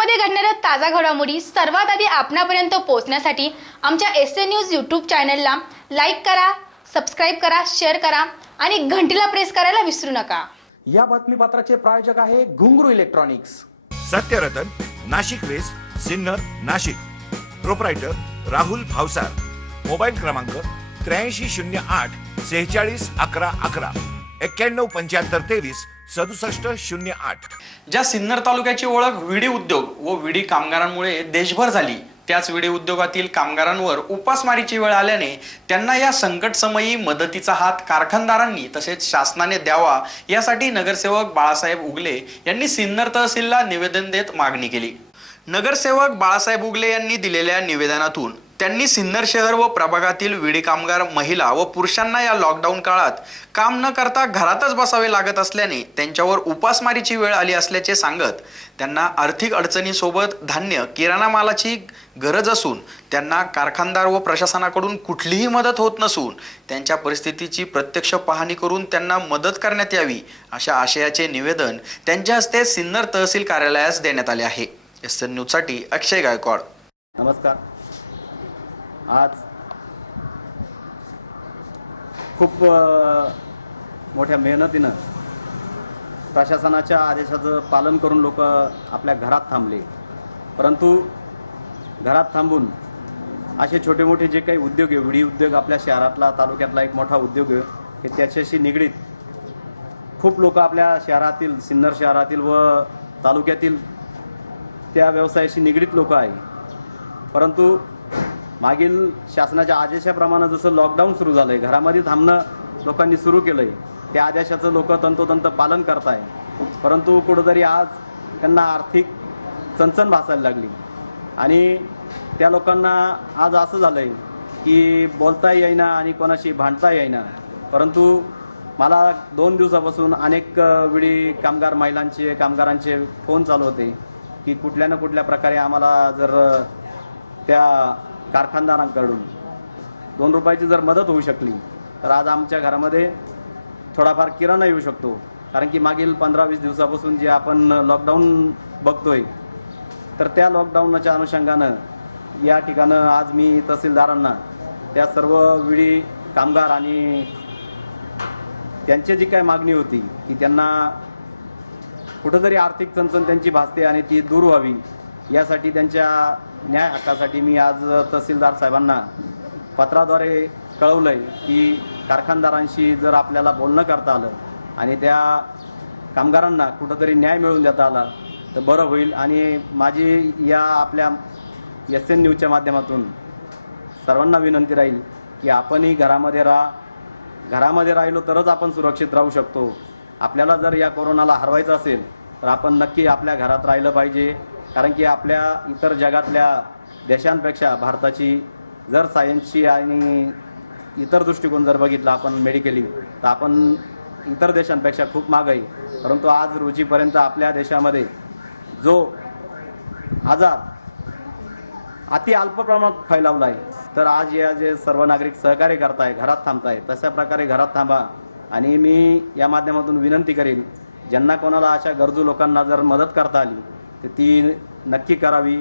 शहरामध्ये घडणाऱ्या ताजा घडामोडी सर्वात आधी आपणापर्यंत पोहोचण्यासाठी आमच्या एसएन न्यूज यूट्यूब चॅनलला लाईक करा, सबस्क्राईब करा, शेअर करा आणि घंटीला प्रेस करायला विसरू नका। या बातमीपत्राचे प्रायोजक आहे Ghungroo electronics. Satyaratan, Nashik west, Sinnar, Nashik. Proprietor Rahul Bhavsar. Mobile क्रमांक 8308 46 11 11 91 75 23 67 08। ज्या सिन्नर तालुक्याची ओळख विडी उद्योग व विडी कामगारांमुळे देशभर झाली, त्याच विडी उद्योगातील कामगारांवर उपासमारीची वेळ आल्याने त्यांना या संकट समयी मदतीचा हात कारखानदारांनी तसेच शासनाने द्यावा यासाठी नगरसेवक बाळासाहेब उगले यांनी सिन्नर तहसीलला निवेदन देत मागणी केली। नगरसेवक बाळासाहेब उगले यांनी दिलेल्या निवेदनातून त्यांनी सिन्नर शहर व प्रभागातील विडी कामगार महिला व पुरुषांना या लॉकडाऊन काळात काम न करता घरातच बसावे लागत असल्याने त्यांच्यावर उपासमारीची वेळ आली असल्याचे सांगत त्यांना आर्थिक अडचणीसोबत धान्य किराणा मालाची गरज असून त्यांना कारखानदार व प्रशासनाकडून कुठलीही मदत होत नसून त्यांच्या परिस्थितीची प्रत्यक्ष पाहणी करून त्यांना मदत करण्यात यावी अशा आशयाचे निवेदन त्यांच्या हस्ते सिन्नर तहसील कार्यालयास देण्यात आले आहे। एसएन न्यूजसाठी अक्षय गायकवाड। नमस्कार। आज खूप मोठ्या मेहनतीनं प्रशासनाच्या आदेशाचं पालन करून लोक आपल्या घरात थांबले, परंतु घरात थांबून असे छोटे मोठे जे काही उद्योग आहे, विडी उद्योग आपल्या शहरातला तालुक्यातला एक मोठा उद्योग आहे, हे त्याच्याशी निगडीत खूप लोक आपल्या शहरातील सिन्नर शहरातील व तालुक्यातील त्या व्यवसायाशी निगडीत लोक आहे। परंतु मागील शासनाच्या आदेशाप्रमाणे जसं लॉकडाऊन सुरू झालं आहे, घरामध्ये थांबणं लोकांनी सुरू केलं आहे, त्या आदेशाचं लोक तंतोतंत पालन करत आहे, परंतु कुठंतरी आज त्यांना आर्थिक चणचण भासायला लागली आणि त्या लोकांना आज असं झालं आहे की बोलता येईना आणि कोणाशी भांडता येईना। परंतु मला 2 दिवसापासून अनेक विडी कामगार महिलांचे कामगारांचे फोन चालू होते की कुठल्या ना कुठल्या प्रकारे आम्हाला जर त्या कारखानदारांकडून 2 रुपयाची जर मदत होऊ शकली तर आज आमच्या घरामध्ये थोडाफार किराणा येऊ शकतो, कारण की मागील 15-20 दिवसापासून जे आपण लॉकडाऊन बघतोय तर त्या लॉकडाऊनच्या अनुषंगानं या ठिकाणं आज मी तहसीलदारांना त्या सर्व विडी कामगार आणि त्यांची जी काय मागणी होती की त्यांना कुठंतरी आर्थिक चणचण त्यांची भासते आणि ती दूर व्हावी यासाठी त्यांच्या न्याय हक्कासाठी मी आज तहसीलदार साहेबांना पत्राद्वारे कळवलं आहे की कारखानदारांशी जर आपल्याला बोलणं करता आलं आणि त्या कामगारांना कुठंतरी न्याय मिळवून देता आला तर बरं होईल। आणि माझी या आपल्या एसएन न्यूजच्या माध्यमातून सर्वांना विनंती राहील की आपणही घरामध्ये घरामध्ये राहिलो तरच आपण सुरक्षित राहू शकतो। आपल्याला जर या कोरोनाला हरवायचं असेल तर आपण नक्की आपल्या घरात राहिलं पाहिजे, कारण की आपल्या इतर जगातल्या देशांपेक्षा भारताची जर सायन्सची आणि इतर दृष्टिकोन जर बघितला आपण मेडिकली तर आपण इतर देशांपेक्षा खूप मागे आहे। परंतु आज रोजीपर्यंत आपल्या देशामध्ये जो आजार अति अल्प प्रमाणात फैलावला आहे, तर आज या जे सर्व नागरिक सहकार्य करताय, घरात थांबताय, तशा प्रकारे घरात थांबा। आणि मी या माध्यमातून विनंती करेन ज्यांना कोणाला अशा गरजू लोकांना जर मदत करता आली तर ती नक्की करावी।